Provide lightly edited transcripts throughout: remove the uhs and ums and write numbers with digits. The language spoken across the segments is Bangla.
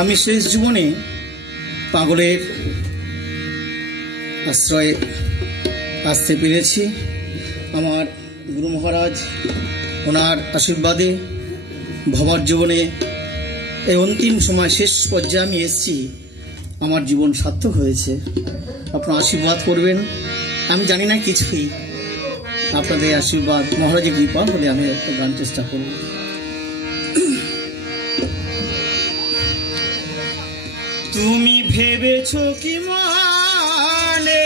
আমি শেষ জীবনে পাগলের আশ্রয়ে আসতে পেরেছি। আমার গুরু মহারাজ ওনার আশীর্বাদে ভবার জীবনে এই অন্তিম সময় শেষ পর্যায়ে আমি এসেছি। আমার জীবন সার্থক হয়েছে। আপনারা আশীর্বাদ করবেন। আমি জানি না কিছুই, আপনাদের আশীর্বাদ মহারাজের কৃপা হলে আমি একটা গান চেষ্টা করব। তুমি ভেবেছো কি মানে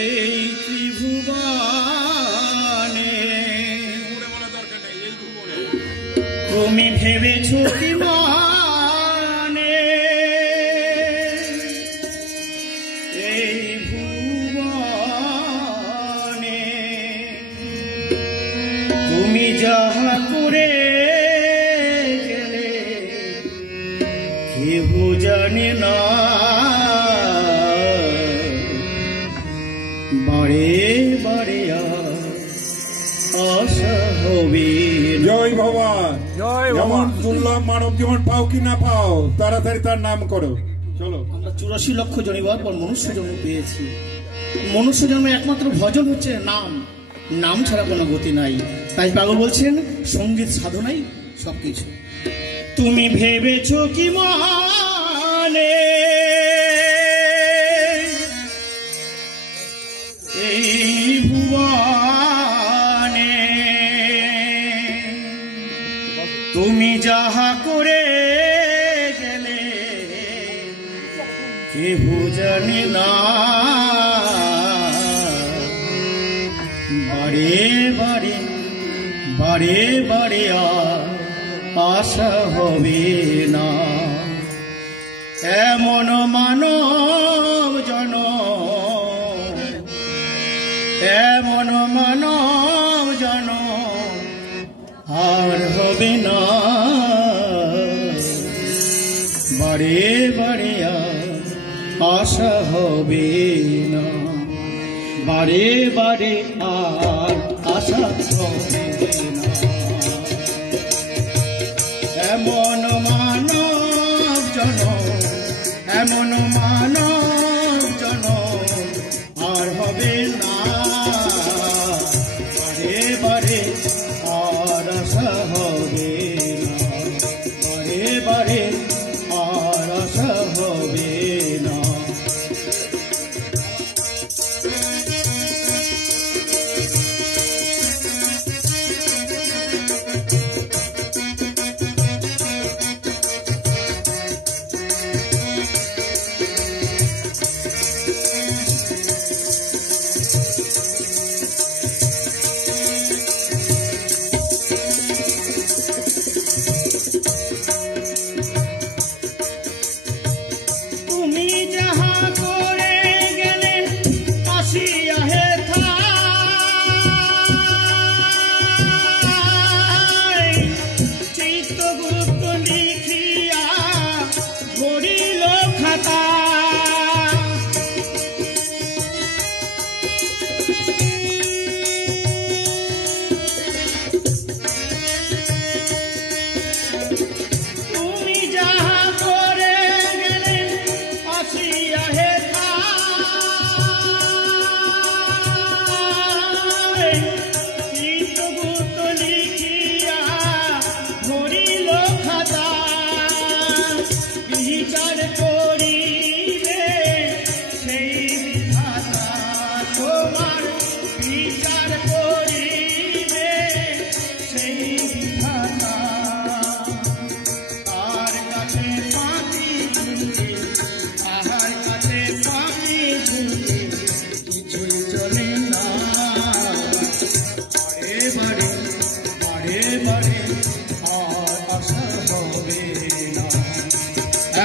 এই ত্রিভুবনে, তুমি ভেবেছো কি মানে এই ভুবনে তুমি যাহা করে গেলে কেহ জানে না, বারে বারে আশা হবে। জয় ভগবান, জয় ভগবান। শুনলাম মানব জীবন পাও কি না পাও, তাড়াতাড়ি তার নাম করো। চলো। আমরা 84 লক্ষ জনিবার পর মনুষ্য জন্ম পেয়েছি। মনুষ্য জন্মের একমাত্র ভজন হচ্ছে নাম। নাম ছাড়া কোনো গতি নাই। তাই পাগল বলছেন সঙ্গীত সাধনাই সবকিছু। তুমি ভেবেছো কি মানে এই ভুবনে তুমি যাহা করে গেলে কেহ জানে না, বারে বারে বারে বারে আশা হবে না। এমন মানব জনম, এমন মানব জনম আর হবে না, বারে বারে আশা হবে না, বারে বারে আর আশা হবে না। এমন মানব জনম, এমন মানব জনম আর হবে না, বারে বারে আর আশা হবে না, বারে বারে আর আশা হবে না।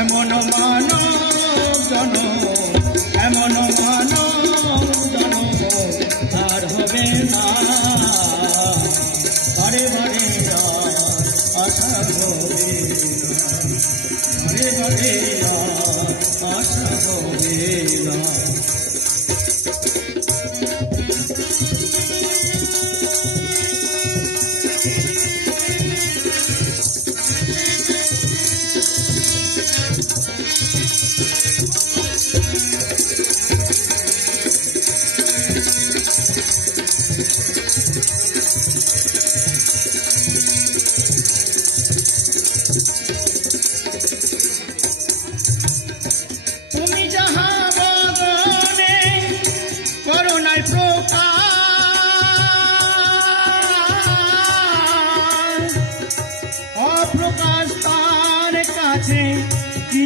এমন মানব জনম, এমন মানব জনম আর হবে না, বারে বারে আশা হবে না, বারে বারে আশা হবে না।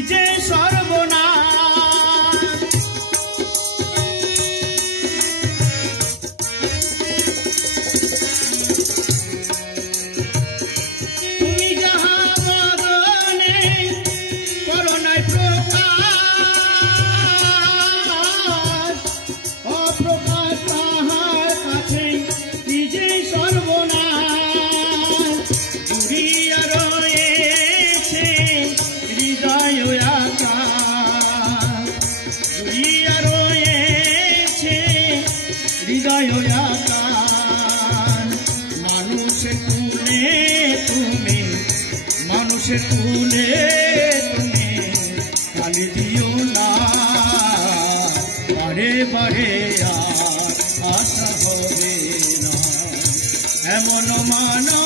যে সর্বনাশ। তুমি যাহা বদনে করোনায় প্রকাশ, অপ্রকাশ তাহার কাছে কি যে সর্বনাশ। জুড়িয়া রয়েছে হৃদয় আকাশ, জুড়িয়া রয়েছে হৃদয় আকাশ। মানুষের কুলে তুমি, মানুষের কুলে তুমি কালি দিও না, বারে বারে আর আশা হবে না। এমন মানো